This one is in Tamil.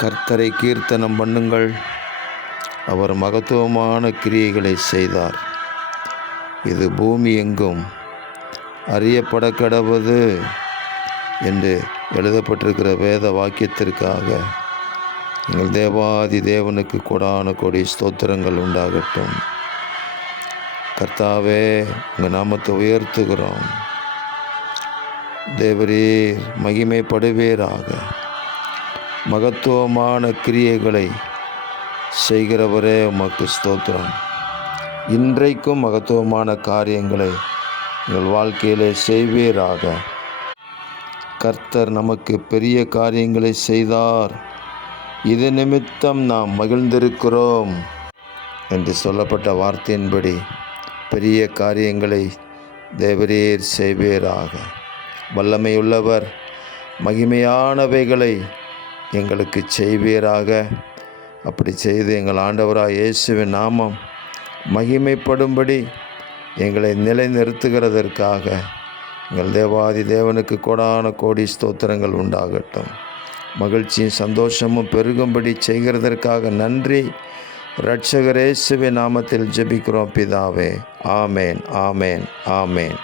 கர்த்தரை கீர்த்தனம் பண்ணுங்கள், அவர் மகத்துவமான கிரியைகளை செய்தார். இது பூமி எங்கும் அறியப்பட கடவது என்று எழுதப்பட்டிருக்கிற வேத வாக்கியத்திற்காக எங்கள் தேவாதி தேவனுக்கு கொடான கொடி ஸ்தோத்திரங்கள் உண்டாகட்டும். கர்த்தாவே, உங்கள் நாமத்தை உயர்த்துகிறோம். தேவரீர் மகிமைப்படுவீராக. மகத்துவமான கிரியைகளை செய்கிறவரே உமக்கு ஸ்தோத்திரம். இன்றைக்கும் மகத்துவமான காரியங்களை எங்கள் வாழ்க்கையிலே செய்வீராக. கர்த்தர் நமக்கு பெரிய காரியங்களை செய்தார், இது நிமித்தம் நாம் மகிழ்ந்திருக்கிறோம் என்று சொல்லப்பட்ட வார்த்தையின்படி பெரிய காரியங்களை தேவரீர் செய்வீராக. வல்லமையுள்ளவர், மகிமையானவைகளை எங்களுக்கு செய்வீராக. அப்படி செய்து எங்கள் ஆண்டவராக இயேசுவின் நாமம் மகிமைப்படும்படி எங்களை நிலைநிறுத்துகிறதற்காக எங்கள் தேவாதி தேவனுக்கு கொடான கோடி ஸ்தோத்திரங்கள் உண்டாகட்டும். மகிழ்ச்சியும் சந்தோஷமும் பெருகும்படி செய்கிறதற்காக நன்றி. இரட்சகர் இயேசுவின் நாமத்தில் ஜெபிக்கிறோம் பிதாவே. ஆமேன், ஆமேன், ஆமேன்.